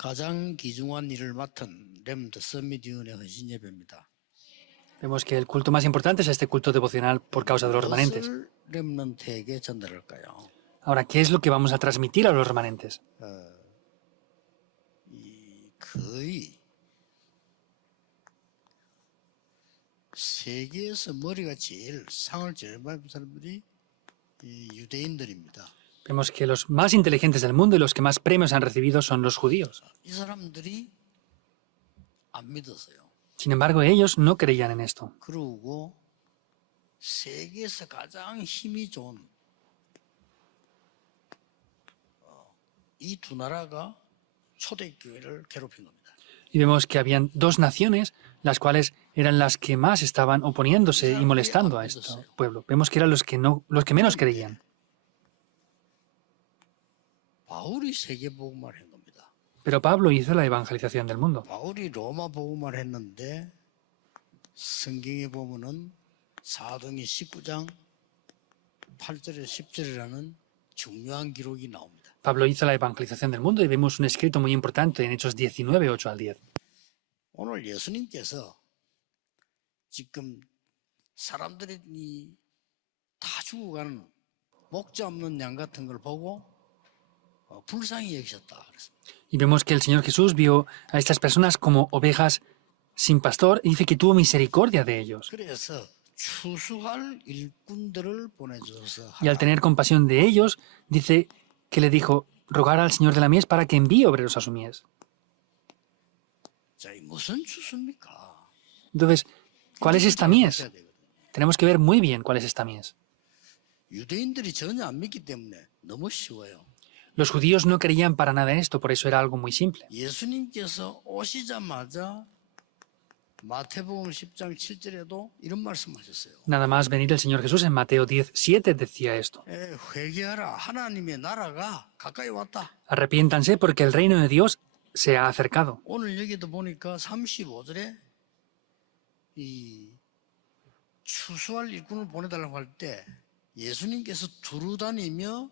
가장 귀중한 일을 맡은 렘드 서밋위원회 헌신예배입니다. Vemos que el culto más importante es este culto devocional por causa de los remanentes. 무엇을 렘넌트에게 전달할까요? Ahora, ¿qué es lo que vamos a transmitir a los remanentes? 거의 세계에서 머리가 제일 상을 제일 받은 사람들이 유대인들입니다. Vemos que los más inteligentes del mundo y los que más premios han recibido son los judíos. 이 사람들이 안 믿었어요. Sin embargo, ellos no creían en esto. 그러고 세계에서 가장 힘이 좋은 이 두 나라가 초대교회를 괴롭힌 겁니다. Y vemos que habían dos naciones, las cuales eran las que más estaban oponiéndose y molestando a este pueblo. Vemos que eran los que menos creían. 바울이 세계복음화를 한 겁니다. Pero Pablo hizo la evangelización del mundo. 바울이 로마 복음화를 했는데 성경에 보면은 사도행전 19장 8절에 10절이라는 중요한 기록이 나옵니다. Pablo hizo la evangelización del mundo y vemos un escrito muy importante en Hechos 19, 8 al 10. 오늘 예수님께서 지금 사람들이 다 죽어가는 목자 없는 양 같은 걸 보고 불쌍히 여기셨다 그랬습니다. Y vemos que el Señor Jesús vio a estas personas como ovejas sin pastor y dice que tuvo misericordia de ellos. 그래서 추수할 일꾼들을 보내줘서 Y al tener compasión de ellos, dice que le dijo, rogar al Señor de la mies para que envíe obreros a su mies. 자, 무슨 추수입니까? Entonces, ¿cuál es esta mies? Tenemos que ver muy bien cuál es esta mies. 유대인들이 전혀 안 믿기 때문에 너무 쉬워요. Los judíos no creían para nada en esto, por eso era algo muy simple. 예수님께서 오시자마자 마태복음 10장 7절에도 이런 말씀하셨어요. Nada más venir el Señor Jesús en Mateo 10, 7 decía esto. 회개하라. 하나님의 나라가 가까이 왔다. Arrepiéntanse porque el reino de Dios se ha acercado. 오늘 여기도 보니까 35절에 이 추수할 일꾼을 보내달라고 할 때 예수님께서 두루 다니며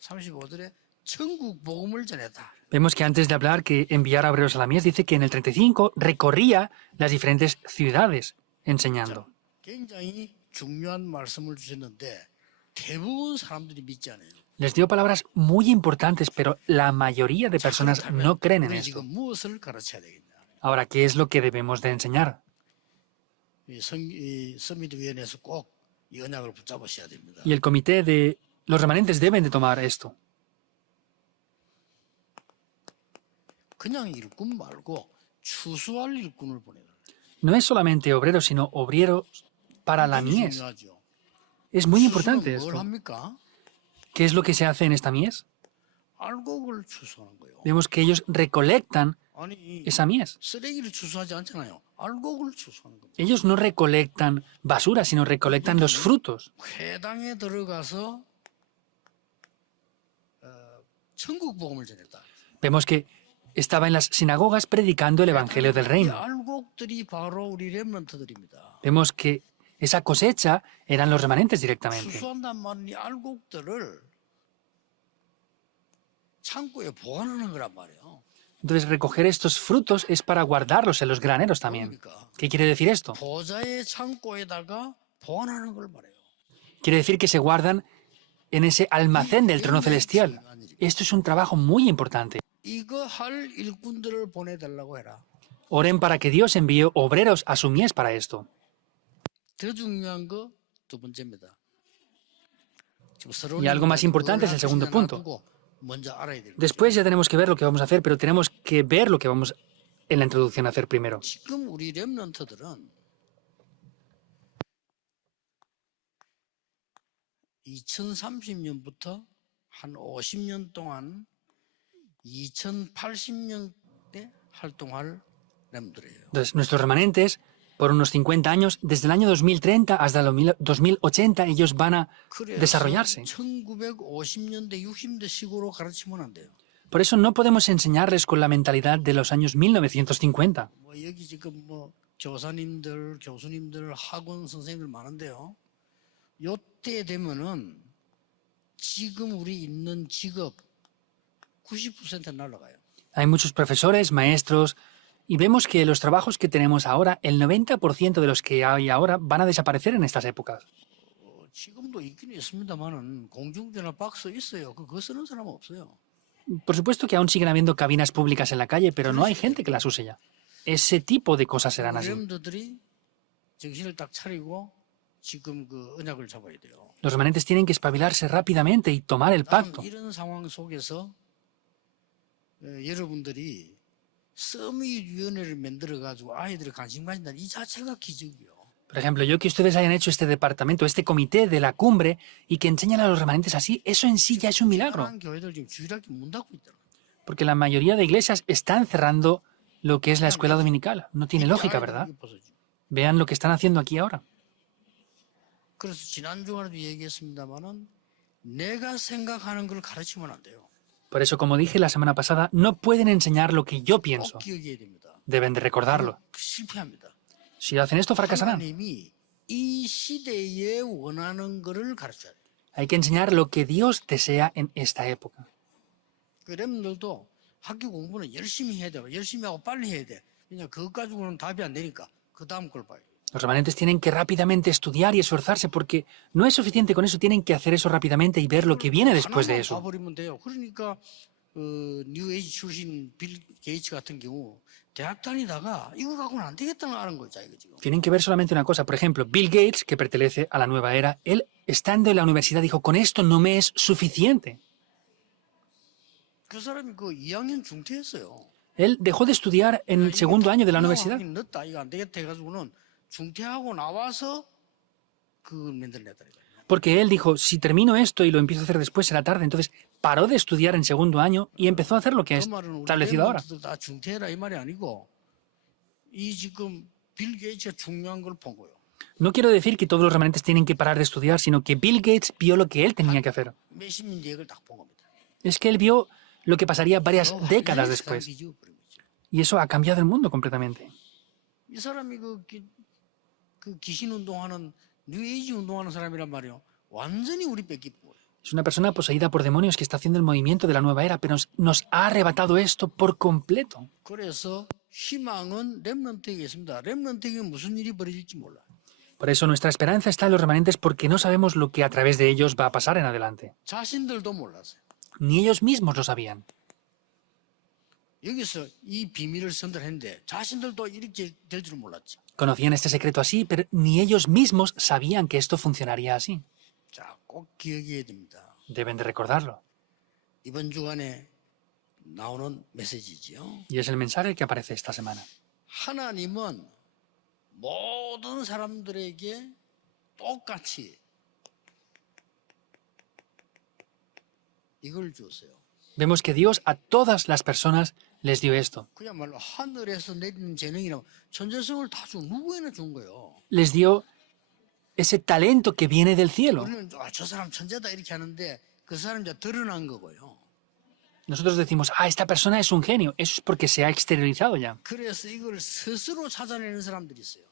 35절에 천국 복음을 전했다. Vemos que antes de hablar que enviar a obreros a la mies, dice que en el 35 recorría las diferentes ciudades enseñando. 굉장히 중요한 말씀을 주셨는데 대부분 사람들이 믿지 않아요. Les dio palabras muy importantes, pero la mayoría de personas no creen en 우리 esto. 지금 무엇을 가르쳐야 되겠냐? Ahora, ¿qué es lo que debemos de enseñar? 이 서밋위원회에서 꼭 이 언약을 붙잡으셔야 됩니다. Y el comité de los remanentes deben de tomar esto. 그냥 일꾼 말고 추수할 일꾼을 보내라. No es solamente obreros, sino obreros para la mies. 중요하죠. Es muy importante 추수는 뭘 esto. 합니까? ¿Qué es lo que se hace en esta mies? 알곡을 추수하는 거예요. Vemos que ellos recolectan 아니 esa mies. 쓰레기를 추수하지 않잖아요. 알곡을 추수하는 겁니다. Ellos no recolectan basura, sino recolectan los frutos. 회당에 들어가서 천국 복음을 전했다. Vemos que estaba en las sinagogas predicando el evangelio del 이 reino. 알곡들이 바로 우리 렘넌트들입니다. Vemos que esa cosecha eran los remanentes directamente. 추수한단 말은 이 알곡들을 창고에 보관하는 거란 말이에요. Entonces, recoger estos frutos es para guardarlos en los graneros también. ¿Qué quiere decir esto? 보좌의 창고에다가 보관하는 걸 말해요. Quiere decir que se guardan en ese almacén del trono celestial. Esto es un trabajo muy importante. 이거 할 일꾼들을 보내달라고 해라. Oren para que Dios envíe obreros a su mies para esto. 더 중요한 거 두 번째입니다. Y algo más importante es el segundo punto. 먼저 알아야 될 Después ya tenemos que ver lo que vamos a hacer, pero tenemos que ver lo que vamos en la introducción a hacer primero. 지금 우리 렘넌트들은 2030년부터 한 50년 동안 2080년대 활동할 렘들이에요. Entonces, nuestros remanentes, por unos 50 años, desde el año 2030 hasta el 2080, ellos van a desarrollarse. 1950년대, 60년대 식으로 가르치면 안 돼요. Por eso no podemos enseñarles con la mentalidad de los años 1950. 뭐 여기 지금 뭐 교사님들, 교수님들, 학원 선생님들 많은데요. 요때 되면은 지금 우리 있는 직업 90% 날아가요. Hay muchos profesores, maestros, y vemos que los trabajos que tenemos ahora, el 90% de los que hay ahora van a desaparecer en estas épocas. 지금도 있긴 있습니다만은 공중전화 박스 있어요. 그거 쓰는 사람 없어요. Por supuesto que aún siguen habiendo cabinas públicas en la calle, pero no hay gente que las use ya. Ese tipo de cosas serán así. 렘들이 정신을 딱 차리고 지금 그 언약을 잡아야 돼요. Los remanentes tienen que espabilarse rápidamente y tomar el pacto. 이런 상황 속에서 여러분들이 서밋위원회를 만들어 가지고 아이들을 관심 가진다 이 자체가 기적이요. Por ejemplo, yo que ustedes hayan hecho este departamento, este comité de la cumbre y que enseñan a los remanentes así, eso en sí ya es un milagro. 많은 교회들 지금 주일학교 문 닫고 있더라고요. Porque la mayoría de iglesias están cerrando lo que es la escuela dominical. No tiene lógica, ¿verdad? Vean lo que están haciendo aquí ahora. 그래서 지난 주간에도 얘기했습니다만은 내가 생각하는 걸 가르치면 안 돼요. Por eso, como dije la semana pasada, no pueden enseñar lo que yo pienso. 꼭 기억해야 됩니다. Deben de recordarlo. 실패합니다. Si hacen esto, fracasarán. 하나님이 이 시대에 원하는 것을 가르쳐야 돼요. Hay que enseñar lo que Dios desea en esta época. 그 렘들도 학교 공부는 열심히 해야 돼요. 열심히 하고 빨리 해야 돼. 그냥 그것 가지고는 답이 안 되니까 그 다음 걸 봐요. Los remanentes tienen que rápidamente estudiar y esforzarse porque no es suficiente con eso, tienen que hacer eso rápidamente y ver lo que viene después de 하나만 eso. 봐버리면 돼요. 그러니까 뉴에이지 출신 빌 게이츠 같은 경우 대학 다니다가 이거 갖고는 안 되겠다는 거 아는 거죠, 이거 지금. Tienen que ver solamente una cosa. Por ejemplo, Bill Gates, que pertenece a la nueva era, él, estando en la universidad, dijo, con esto no me es suficiente. 그 사람이 그 2학년 중퇴했어요. Él dejó de estudiar en el segundo año de la universidad. 늦다 이거 안 되겠다 해가지고는 중퇴하고 나와서 그걸 만들어냈다. Porque él dijo, si termino esto y lo empiezo a hacer después será tarde. Entonces paró de estudiar en segundo año y empezó a hacer lo que es 그 말은 우리 establecido ahora. 멤버들도 다 중퇴해라 이 말이 아니고 이 지금 빌 게이츠가 중요한 걸 본 거예요. No quiero decir que todos los remanentes tienen que parar de estudiar, sino que Bill Gates vio lo que él tenía que hacer. 몇십 년 뒤에 그걸 딱 본 겁니다. Es que él vio lo que pasaría varias décadas 하나의 después. 사람이죠, 그런 거죠. Y eso ha cambiado el mundo completamente. 이 사람이 그 귀신 운동하는 뉴에이지 운동하는 사람이란 말이에요. 완전히 우리 뺏긴 거예요. Es una persona poseída por demonios que está haciendo el movimiento de la nueva era, pero nos ha arrebatado esto por completo. 그래서 희망은 렘넌트에게 있습니다. 렘넌트에게 무슨 일이 벌어질지 몰라요. Por eso nuestra esperanza está en los remanentes porque no sabemos lo que a través de ellos va a pasar en adelante. 자신들도 몰랐어요. Ni ellos mismos lo sabían. 여기서 이 비밀을 선들했는데 자신들도 이렇게 될 줄 몰랐죠. Conocían este secreto así, pero ni ellos mismos sabían que esto funcionaría así. 자, 꼭 기억해야 됩니다. Deben de recordarlo. 이번 주간에 나오는 메시지지요. Y es el mensaje que aparece esta semana. 하나님은 모든 사람들에게 똑같이 이걸 줬어요. Vemos que Dios a todas las personas les dio esto. 그야말로 하늘에서 내리는 재능이나 천재성을 다 준 누구에나 준 거예요. Les dio ese talento que viene del cielo. 우리는 저 사람 천재다 이렇게 하는데 그 사람 이제 드러난 거고요. Nosotros decimos, esta persona es un genio. Eso es porque se ha exteriorizado ya. 그래서 이걸 스스로 찾아내는 사람들이 있어요.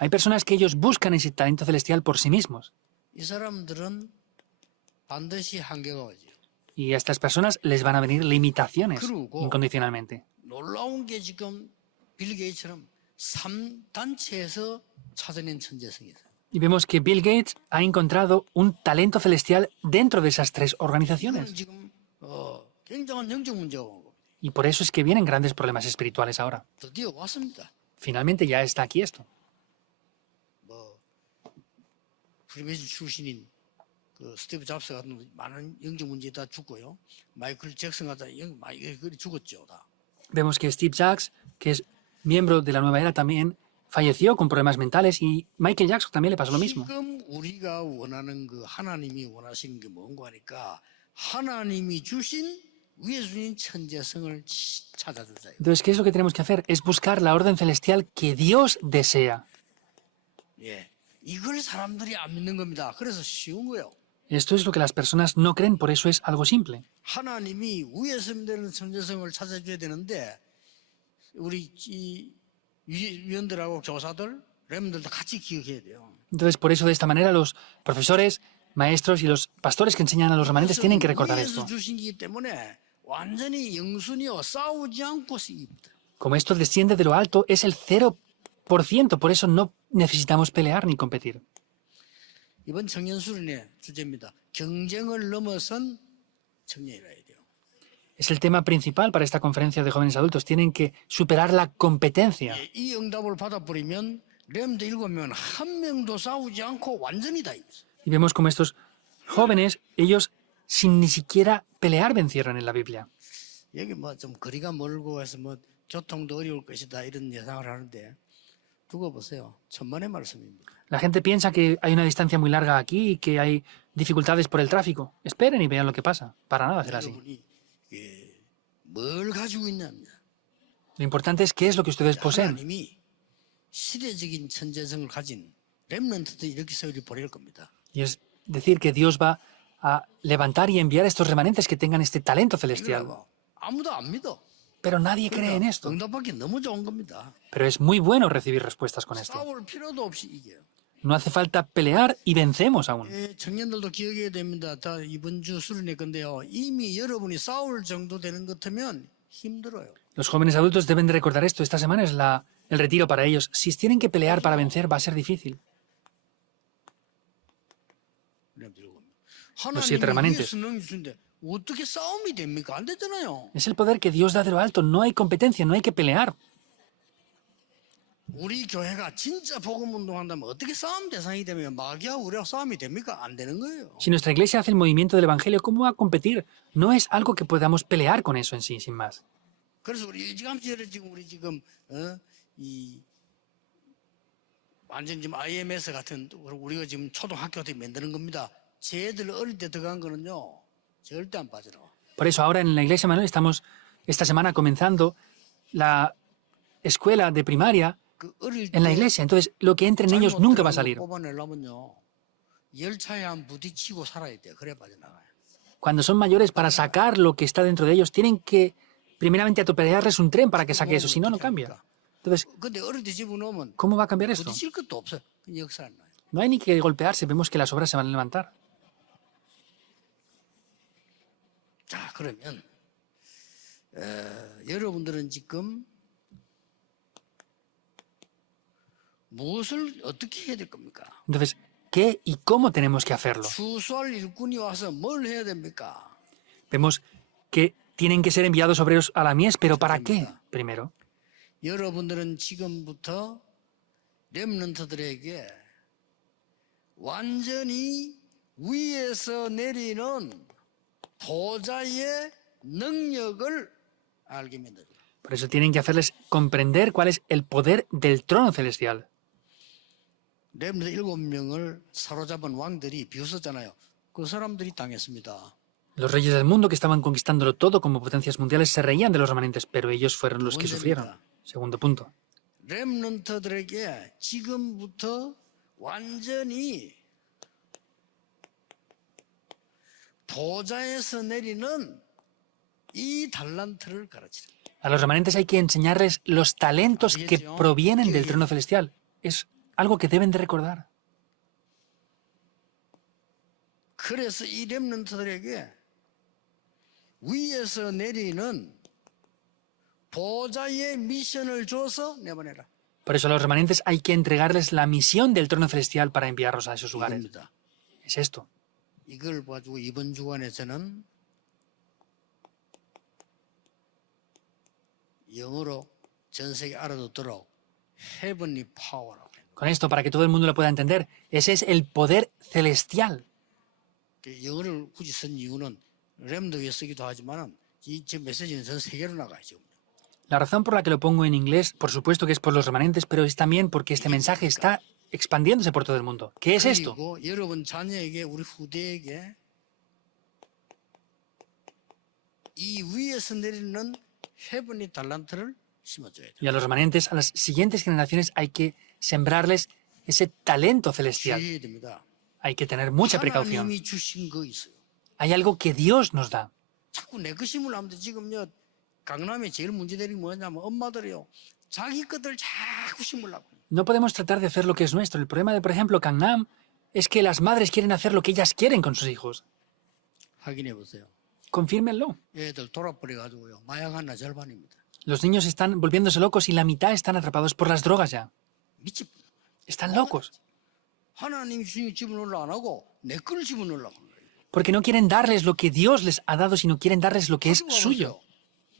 Hay personas que ellos buscan ese talento celestial por sí mismos. 이 사람들은 반드시 한계가 오죠. Y a estas personas les van a venir limitaciones 그러고 incondicionalmente. 놀라운 게 지금 빌 게이츠처럼 3단체에서 찾아낸 천재성이에요. Y vemos que Bill Gates ha encontrado un talento celestial dentro de esas tres 이거는 organizaciones. 지금 굉장한 영적 문제가 온 겁니다. Y por eso es que vienen grandes problemas espirituales ahora. 드디어 왔습니다. Finalmente ya está aquí esto. 프리메이즈 출신인 그 스티브 잡스 같은 많은 영적 문제 다 죽고요. 마이클 잭슨 같은 많이 죽었죠 다. Vemos que Steve Jobs, que es miembro de la nueva era, también falleció con problemas mentales y Michael Jackson también le pasó lo mismo. 지금 우리가 원하는 그 하나님이 원하시는 게 뭔가 하니까 하나님이 주신 위에 주신 천재성을 찾아주자. Entonces, ¿qué es lo que tenemos que hacer? Es buscar la orden celestial que Dios desea. 예, 이걸 사람들이 안 믿는 겁니다. 그래서 쉬운 거예요. Esto es lo que las personas no creen, por eso es algo simple. 하나님이 위에서 되는 천재성을 찾아줘야 되는데 우리 이 위원들하고 교사들, 렘들도 같이 기억해야 돼요. Entonces, por eso de esta manera los profesores, maestros y los pastores que enseñan a los remanentes tienen que recordar 위에서 esto. 주신 거기 때문에 완전히 영순이요 싸우지 않고 쓰입니다. Como esto desciende de lo alto, es el 0%, por eso no necesitamos pelear ni competir. 이번 청년 수련의 주제입니다. 경쟁을 넘어선 청년이라 해야 돼요. Es el tema principal para esta conferencia de jóvenes adultos. Tienen que superar la competencia. 예, 이 응답을 받아버리면 렘드 7명은 한 명도 싸우지 않고 완전히 다 이겼어요. Y vemos como estos jóvenes, ellos sin ni siquiera pelear vencieron en la Biblia. 여기 뭐 좀 거리가 멀고 해서 뭐 교통도 어려울 것이다 이런 예상을 하는데 두고 보세요. 천만의 말씀입니다. La gente piensa que hay una distancia muy larga aquí y que hay dificultades por el tráfico. Esperen y vean lo que pasa. Para nada será así. 여러분이 뭘 가지고 있냐면 Lo importante es qué es lo que ustedes poseen. 하나님이 시대적인 천재성을 가진 렘넌트도 이렇게 세월이 보낼 겁니다. Y es decir, que Dios va a levantar y enviar estos remanentes que tengan este talento celestial. 이거라고 아무도 안 믿어. Pero nadie cree en esto. 응답받기 너무 좋은 겁니다. Pero es muy bueno recibir respuestas con esto. 싸울 필요도 없이 이겨요. No hace falta pelear y vencemos aún. 청년들도 기억해야 됩니다. 다 이번 주 수련회 건데요. 이미 여러분이 싸울 정도 되는 것 같으면 힘들어요. Los jóvenes adultos deben de recordar esto. Esta semana es el retiro para ellos. Si tienen que pelear para vencer, va a ser difícil. Los 7 remanentes. 어떻게 싸움이 됩니까? 안 되잖아요. Es el poder que Dios da de lo alto. No hay competencia, no hay que pelear. 우리 교회가 진짜 복음 운동한다면 어떻게 싸움 대상이 되면 마귀하고 우리하고 싸움이 됩니까? 안 되는 거예요. Si nuestra iglesia hace el movimiento del Evangelio, ¿cómo va a competir? No es algo que podamos pelear con eso en sí, sin más. 그래서 우리 일찌감치 지금 이 완전 지금 IMS 같은 우리가 지금 초등학교 때 만드는 겁니다. 쟤들 어릴 때 들어간 거는요 절대 안 빠져나와. Por eso ahora en la iglesia Manuel estamos esta semana comenzando la escuela de primaria 그 어릴 en la iglesia. Entonces, lo que entre en ellos nunca va a salir. 뽑아내려면요 열차에 한 부딪히고 살아야 돼요. 그래 빠져나가요. Cuando son mayores, para sacar lo que está dentro de ellos, tienen que primeramente atropellarles un tren para que saque eso, si no, no cambia. Entonces, 근데 어릴 때 집어넣으면 ¿cómo va a cambiar esto? 부딪힐 것도 없어요. 그냥 역사 안 나요. No hay ni que golpearse, vemos que las obras se van a levantar. 자, 그러면 여러분들은 지금 무엇을 어떻게 해야 될 겁니까? Entonces, ¿qué y cómo tenemos que hacerlo? 추수할 일꾼이 와서 뭘 해야 됩니까? Vemos que tienen que ser enviados obreros a la mies, pero ¿para qué? Primero, 여러분들은 지금부터 렘넌트들에게 완전히 위에서 내리는 보좌의 능력을 알게 만들어요. por eso tienen que hacerles comprender cuál es el poder del trono celestial. 렘넌트 7명을 사로잡은 왕들이 비웃었잖아요. 그 사람들이 당했습니다. Los reyes del mundo que estaban conquistándolo todo como potencias mundiales se reían de los remanentes, pero ellos fueron los que sufrieron. Segundo punto. 렘넌트들에게 지금부터 완전히 보좌에서 내리는 이 달란트를 가르치라. A los remanentes hay que enseñarles los talentos que provienen del trono celestial. Es algo que deben de recordar. 그래서 이 렘넌트들에게 위에서 내리는 보좌의 미션을 줘서 내보내라. Por eso a los remanentes hay que entregarles la misión del trono celestial para enviarlos a esos lugares. 이겁니다. Es esto. 이걸 가지고 이번 주간에서는 영어로 전 세계 알아듣도록 heavenly power라고 해요. Con esto, para que todo el mundo lo pueda entender, ese es el poder celestial. 영어를 굳이 쓴 이유는 렘도 위에 쓰기도 하지만 이 메시지는 전 세계로 나가죠. La razón por la que lo pongo en inglés, por supuesto que es por los remanentes, pero es también porque este mensaje está expandiéndose por todo el mundo. ¿Qué es esto? 그리고 여러분 자녀에게 우리 후대에게 이 위에서 내리는 heavenly 달란트를 심어줘야 돼요. Y a los remanentes, a las siguientes generaciones, hay que sembrarles ese talento celestial. 주의해야 됩니다. Hay que tener mucha precaución. 하나님이 주신 거 있어요. Hay algo que Dios nos da. 자꾸 내 것임을 하면 지금요 강남에 제일 문제되는 게 뭐냐면 엄마들이요 자기 것들 자꾸 심으려고. No podemos tratar de hacer lo que es nuestro. El problema de, por ejemplo, Gangnam es que las madres quieren hacer lo que ellas quieren con sus hijos. 확인해 보세요. Confírmenlo. 애들 돌아버려가지고요. 마약 하나 절반입니다. Los niños están volviéndose locos y la mitad están atrapados por las drogas ya. 미치. Están locos. 하나님이 주님 집어넣으려 안 하고 내 걸 집어넣으려고 하는 거예요. Porque no quieren darles lo que Dios les ha dado, sino quieren darles lo que es 가지고 suyo. 와보세요.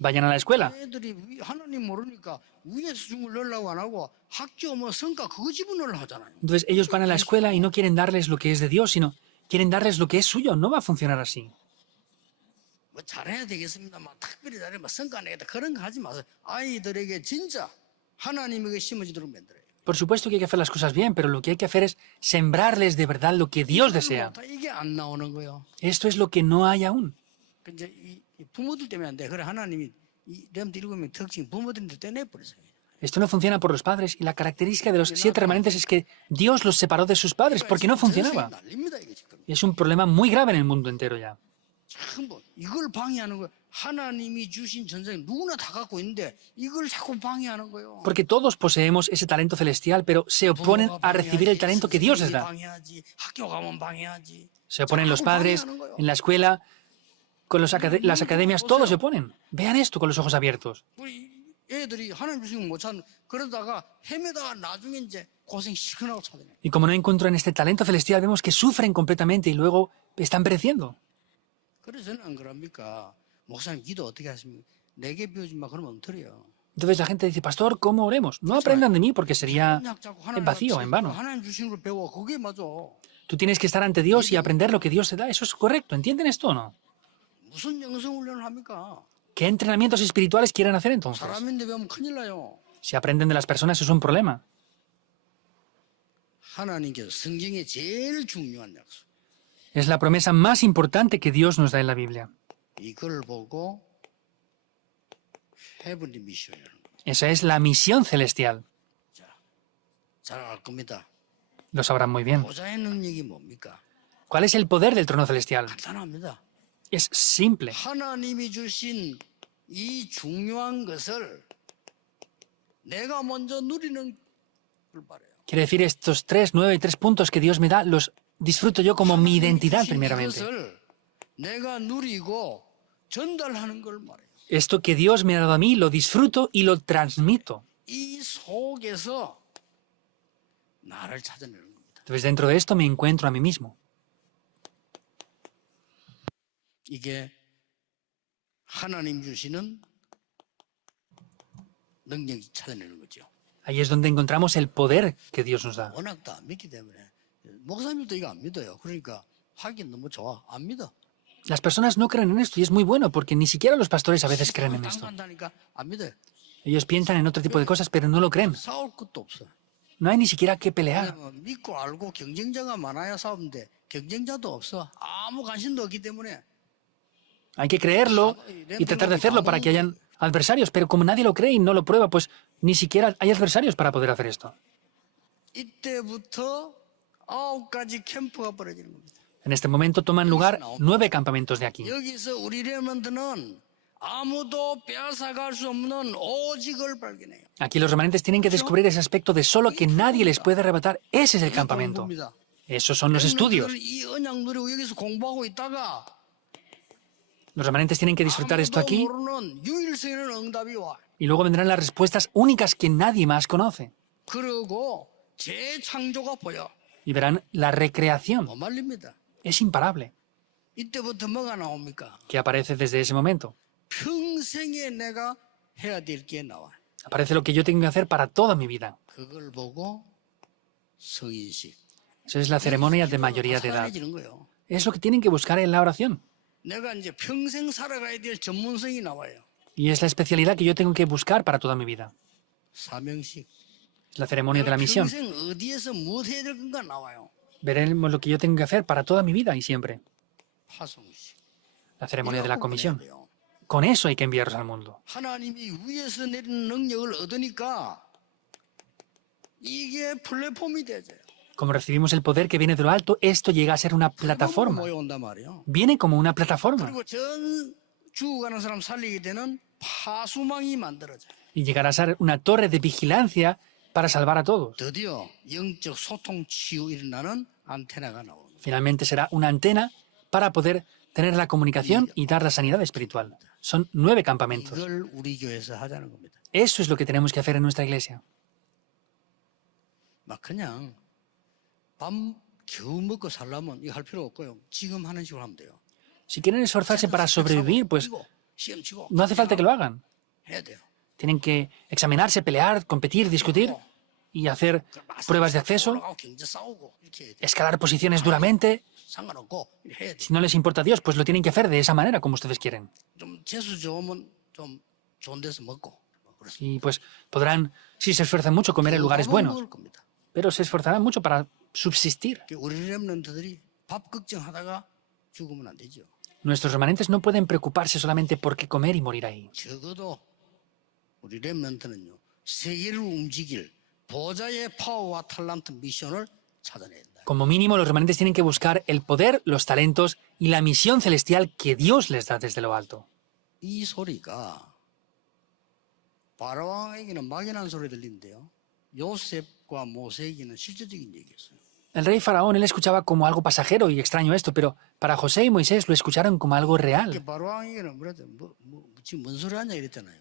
Vayan a la escuela. 애들이 하나님 모르니까 위에서 준 걸 넣으려고 안 하고 학교 뭐 성과 그거 집어넣으려고 하잖아요. Entonces ellos van a la escuela y no quieren darles lo que es de Dios, sino quieren darles lo que es suyo. No va a funcionar así. 뭐 잘해야 되겠습니다. 막 특별히 잘해 막 성과 내겠다 그런 거 하지 마세요. 아이들에게 진짜 하나님에게 심어지도록 만들어요. Por supuesto que hay que hacer las cosas bien, pero lo que hay que hacer es sembrarles de verdad lo que Dios desea. 다 이게 안 나오는 거예요. Esto es lo que no hay aún. 그 이제 이 부모들 때문에 안 돼. 그래 하나님이 이 렘드 7명 특징 부모들한테 떼내버렸어요. Esto no funciona por los padres y la característica de los 7 remanentes es que Dios los separó de sus padres porque no funcionaba. 난립니다 이게 지금. Y es un problema muy grave en el mundo entero ya. 전부 이걸 방해하는 거예요. 하나님이 주신 전생 누구나 다 갖고 있는데 이걸 자꾸 방해하는 거예요. Porque todos poseemos ese talento celestial, pero se oponen a recibir el talento que Dios les da. 방해하지. 학교 가면 방해하지. Se oponen los padres, en la escuela, con las academias, todos se oponen. Vean esto con los ojos abiertos. 우리 애들이 하나님 주신 거 못 찾는 그러다가 헤매다가 나중에 이제 고생 시큰하고 찾아내. Y como no encuentran este talento celestial, vemos que sufren completamente y luego están pereciendo. 그래서 저는 안 그럽니까? 목사님 기도 어떻게 하십니까? 내게 배우지 마 그러면 엉터리요. Entonces la gente dice, pastor, ¿cómo oremos? No aprendan de mí porque sería en vacío, en vano. 하나님 주신 걸 배워. 그게 맞아. Tú tienes que estar ante Dios y aprender lo que Dios te da. Eso es correcto. ¿Entienden esto o no? 무슨 영성 훈련을 합니까? ¿Qué entrenamientos espirituales quieren hacer entonces? 사람인데 배우면 큰일 나요. Si aprenden de las personas es un problema. 하나님께서 성경에 제일 중요한 약속. Es la promesa más importante que Dios nos da en la Biblia. 이걸 보고 헤븐리 미션이라는 거. Esa es la misión celestial. 잘 알 겁니다. Lo sabrán muy bien. 보좌의 능력이 뭡니까? ¿Cuál es el poder del trono celestial? 간단합니다. Es simple. 하나님이 주신 이 중요한 것을 내가 먼저 누리는 걸 바래요. Quiere decir, estos 3, 9 y 3 puntos que Dios me da, los disfruto yo como mi identidad primeramente. 이것을 내가 누리고 전달하는 걸 말해요. Esto que Dios me ha dado a mí, lo disfruto y lo transmito. 이 속에서 나를 찾아내는 겁니다. Entonces dentro de esto me encuentro a mí mismo. 이게 하나님 주시는 능력이 찾아내는 거죠. Ahí es donde encontramos el poder que Dios nos da. 워낙 다 안 믿기 때문에 목사님도 이거 안 믿어요. 그러니까 하긴 너무 좋아. 안 믿어. Las personas no creen en esto y es muy bueno porque ni siquiera los pastores a veces creen en esto. 한다니까 안 믿어요. Ellos piensan en otro tipo de cosas pero no lo creen. 싸울 것도 없어. No hay ni siquiera que pelear. 왜냐면 믿고 알고 경쟁자가 많아야 싸우는데 경쟁자도 없어. 아무 관심도 없기 때문에 Hay que creerlo y tratar de hacerlo para que hayan adversarios, pero como nadie lo cree y no lo prueba, pues ni siquiera hay adversarios para poder hacer esto. 이때부터 9가지 캠프가 벌어지는 겁니다. En este momento toman lugar 9 campamentos de aquí. 여기서 우리 레몬드는 아무도 빼앗아갈 수 없는 오직을 발견해요. Aquí los remanentes tienen que descubrir ese aspecto de solo que nadie les puede arrebatar. Ese es el campamento. 공부입니다. Esos son los estudios. 레몬드는 이 언약 누리고 여기서 공부하고 있다가 Los remanentes tienen que disfrutar esto 아무도 aquí 모르는 유일성 있는 응답이 와. y luego vendrán las respuestas únicas que nadie más conoce. 그리고 재창조가 보여. Y verán la recreación. 못 말립니다. Es imparable. 이때부터 뭐가 나옵니까? Que aparece desde ese momento. 평생에 내가 해야 될 게 나와. Aparece lo que yo tengo que hacer para toda mi vida. 그걸 보고 성인식. Esa es la ceremonia de mayoría de edad. 살아내지는 거예요. Es lo que tienen que buscar en la oración. 내가 이제 평생 살아가야 될 전문성이 나와요. Y es la especialidad que yo tengo que buscar para toda mi vida. 사명식. Es la ceremonia de la misión. 평생 어디에서 무엇 해야 될 건가 나와요. Veremos lo que yo tengo que hacer para toda mi vida y siempre. 파송식. La ceremonia de la 이거 꼭 comisión. 해야 돼요. Con eso hay que enviarlos al mundo. 하나님이 위에서 내리는 능력을 얻으니까 이게 플랫폼이 되죠. Como recibimos el poder que viene de lo alto, esto llega a ser una plataforma. 모여온단 말이에요. Viene como una plataforma 그리고 전 죽어가는 사람 살리게 되는 파수망이 만들어져요. y llegará a ser una torre de vigilancia para salvar a todos. 드디어 영적 소통 치유 일어나는 안테나가 나옵니다. Finalmente será una antena para poder tener la comunicación y dar la sanidad espiritual. Son 9 campamentos. 이걸 우리 교회에서 하자는 겁니다. Eso es lo que tenemos que hacer en nuestra iglesia. 막 그냥 밥 겨우 먹고 살려면 이거 할 필요 없고요. 지금 하는 식으로 하면 돼요. Si quieren esforzarse para sobrevivir, pues 시험 치고 no hace falta que lo hagan. 해야 돼요. Tienen que examinarse, pelear, competir, discutir y hacer pruebas de acceso, 올라가고 경제 싸우고 이렇게 해야 돼요. escalar posiciones duramente. 상관없고 이렇게 해야 돼요. Si no les importa a Dios, pues lo tienen que hacer de esa manera, como ustedes quieren. 좀 재수 좋으면 좀 좋은 데서 먹고 그렇습니다. Y pues podrán, si se esfuerzan mucho, comer en lugares buenos, 먹을 겁니다. pero se esforzarán mucho para subsistir. 우리 렘넌트들이 밥 걱정하다가 죽으면 안 되죠. Nuestros remanentes no pueden preocuparse solamente por qué comer y morir ahí. 적어도 우리 렘넌트는요 세계를 움직일 보좌의 파워와 탤런트 미션을 찾아내야 된다. Como mínimo, los remanentes tienen que buscar el poder, los talentos y la misión celestial que Dios les da desde lo alto. 이 소리가 바로왕에게는 막연한 소리 들리는데요. 요셉과 모세에게는 실제적인 얘기였어요. El rey faraón, él escuchaba como algo pasajero y extraño esto, pero para José y Moisés lo escucharon como algo real. 바로왕에게는 뭐라 지금 뭔 소리 하냐 이랬잖아요.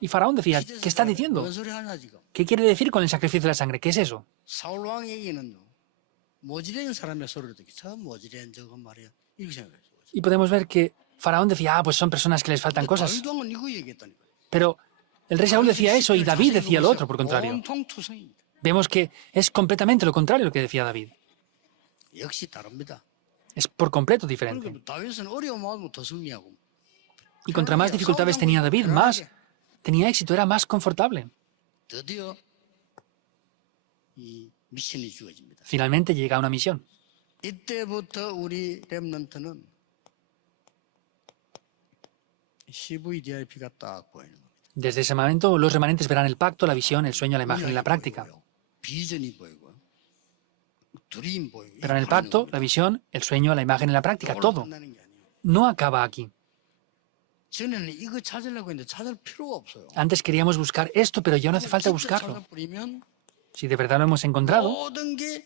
Y faraón decía, ¿qué está diciendo? 뭔 소리 하냐 지금. ¿Qué quiere decir con el sacrificio de la sangre? ¿Qué es eso? 사울 왕에게는요. 모지레인 사람의 소리를 듣기 저 모지레인 저거 말이야. 이렇게 생각했어요. Y podemos ver que faraón decía, pues son personas que les faltan cosas. 다윗왕은 이거 얘기했다니까요. Pero el rey Saúl decía eso y David decía lo otro, por contrario. 온통 투성입니다. Vemos que es completamente lo contrario lo que decía David. 역시 다릅니다. Es por completo diferente. 그러니까 다윗은 어려움하면 더 승리하고 Y contra más dificultades tenía David, más tenía éxito, era más confortable. 드디어 이 미션이 주어집니다. Finalmente llega una misión. 이때부터 우리 렘넌트는 CVDIP가 딱 보이는 겁니다. Desde ese momento, los remanentes verán el pacto, la visión, el sueño, la imagen y la práctica. 비전이 보이고 드림 보이고. Pero en el pacto, la visión, el sueño, la imagen y la práctica, todo no acaba aquí. 전에는 이거 찾으려고 했는데 찾을 필요가 없어요. Antes queríamos buscar esto, pero ya no hace falta buscarlo. 찾아버리면 Si de verdad lo hemos encontrado, 모든 게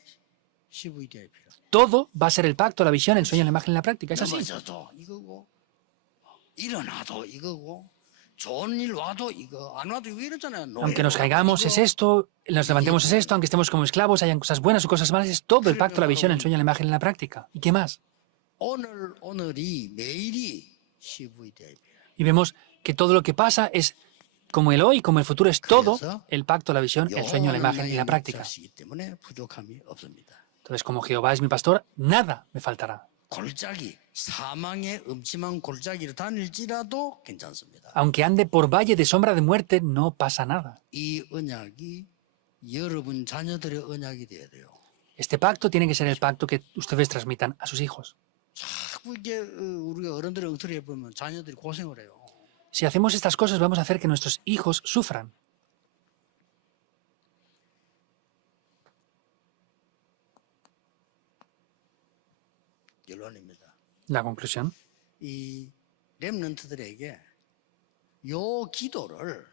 CVDIP라. todo va a ser el pacto, la visión, el sueño, la imagen y la práctica. Es así. 넘어져도 이거고 일어나도 이거고 좋은 일 와도 이거 안 와도 이거 이러잖아요. Aunque nos caigamos es esto, nos levantemos es esto, aunque estemos como esclavos, hayan cosas buenas o cosas malas, es todo el pacto, la visión, el sueño, la imagen y la práctica. ¿Y qué más? 오늘이 매일이 CVDIP야. Y vemos que todo lo que pasa es como el hoy, como el futuro, es todo el pacto, la visión, el sueño, la imagen y la práctica. 때문에 부족함이 없습니다. Entonces, como Jehová es mi pastor, nada me faltará. 골짜기, 사망의 음침한 골짜기를 다닐지라도 괜찮습니다. Aunque ande por valle de sombra de muerte, no pasa nada. 이 언약이 여러분 자녀들의 언약이 돼야 돼요. Este pacto tiene que ser el pacto que ustedes transmitan a sus hijos. 자꾸 이게 우리가 어른들의 엉터리 해보면 자녀들이 고생을 해요. Si hacemos estas cosas, vamos a hacer que nuestros hijos sufran. 결론입니다. La conclusión. 이 렘넌트들에게 요 기도를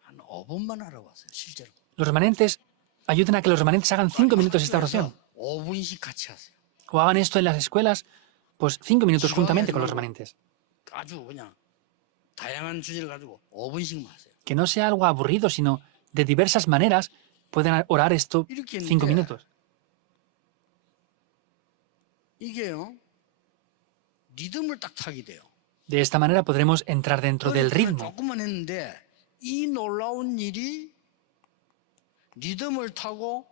한 5분만 하라고 하세요. 실제로. Los remanentes ayuden a que los remanentes hagan 5 minutos esta oración. 5분씩 같이 하세요. O hagan esto en las escuelas, pues 5 minutos juntamente con los remanentes. 아주 그냥 다양한 주제를 가지고 5분씩만 하세요. Que no sea algo aburrido, sino de diversas maneras pueden orar esto 5 minutos. 이게요. 리듬을 딱 타게 돼요. De esta manera podremos entrar dentro del ritmo. 조금만 했는데 이 놀라운 일이 리듬을 타고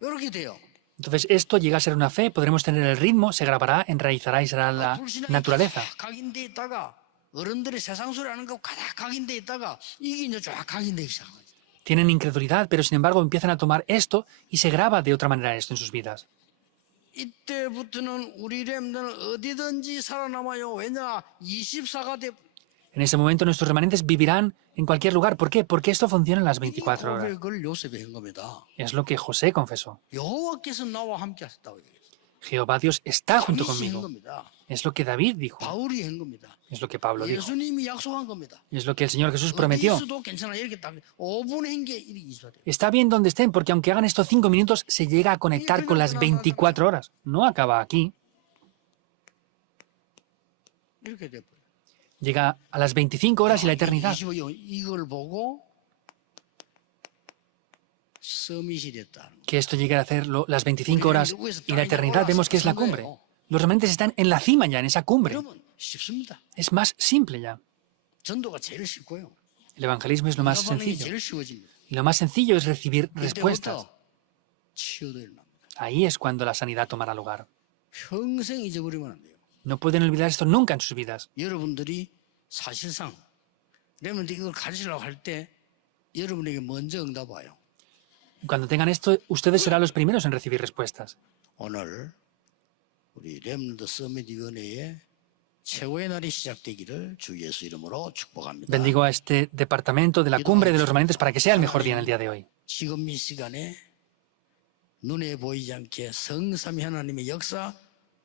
이렇게 돼요. Entonces esto llega a ser una fe, podremos tener el ritmo, se grabará, enraizará y será la naturaleza. 각인돼 있다가 어른들이 세상 소리 하는 거 가닥 각인돼 있다가 이게 이제 쫙 각인되기 시작한 거죠. Tienen incredulidad, pero sin embargo empiezan a tomar esto y se graba de otra manera esto en sus vidas. 이때부터는 우리 렘들은 어디든지 살아남아요. 왜냐 24가 돼. En ese momento nuestros remanentes vivirán en cualquier lugar. ¿Por qué? Porque esto funciona en las 24 horas. 고백을 요셉이 한 겁니다. Es lo que José confesó. 여호와께서 나와 함께 하셨다고 얘기했어요. Jehová Dios está junto 다윗이 한 conmigo. 겁니다. Es lo que David dijo, 바울이 한 겁니다. es lo que Pablo dijo, 예수님이 약속한 겁니다. es lo que el Señor Jesús prometió. 어디서도 괜찮아. 이렇게 딱 5분 한게 이렇게 이수가 돼요. Está bien donde estén, porque aunque hagan estos 5 minutos, se llega a conectar con las 24 horas. No acaba aquí, 이렇게 돼 버려요. llega a las 25 horas y la eternidad. 25년 이걸 보고 서밋이 됐다는 거. Que esto llegue a hacer las 25 horas y la eternidad, vemos que es la cumbre. Los remanentes están en la cima ya, en esa cumbre. 여러분 쉽습니다. Es más simple ya. 전도가 제일 쉽고요. El evangelismo es lo más 응답하는 게 sencillo. 제일 쉬워집니다. Y lo más sencillo es recibir respuestas. 그때부터 치유도 일어납니다. Ahí es cuando la sanidad tomará lugar. 평생 잊어버리면 안 돼요. No pueden olvidar esto nunca en sus vidas. 여러분들이 사실상 렘넌트 이걸 가르치려고 할 때 여러분에게 먼저 응답 와요. Cuando tengan esto, ustedes serán los primeros en recibir respuestas. 오늘 우리 렘넌트 서밋 위원회의 최고의 날이 시작되기를 주 예수 이름으로 축복합니다. Bendigo a este departamento de la cumbre de los remanentes para que sea el mejor día en el día de hoy. 지금 이 시간에 눈에 보이지 않게 성삼위 하나님의 역사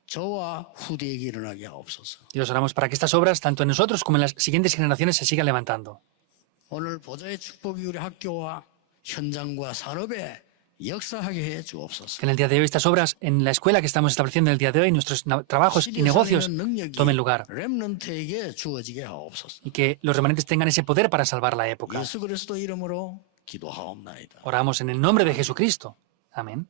저와 후대에게 일어나게 하옵소서. Dios, oramos para que estas obras, tanto en nosotros como en las siguientes generaciones, se sigan levantando. 오늘 보좌의 축복이 우리 학교와 현장과 산업에 역사하게 해 주옵소서. Que en el día de hoy estas obras en la escuela que estamos estableciendo en el día de hoy, nuestros trabajos y negocios tomen lugar. 렘넌트에게 주어지게 하옵소서. Y que los remanentes tengan ese poder para salvar la época. 예수 그리스도 이름으로 기도하옵나이다. Oramos en el nombre de Jesucristo. Amén.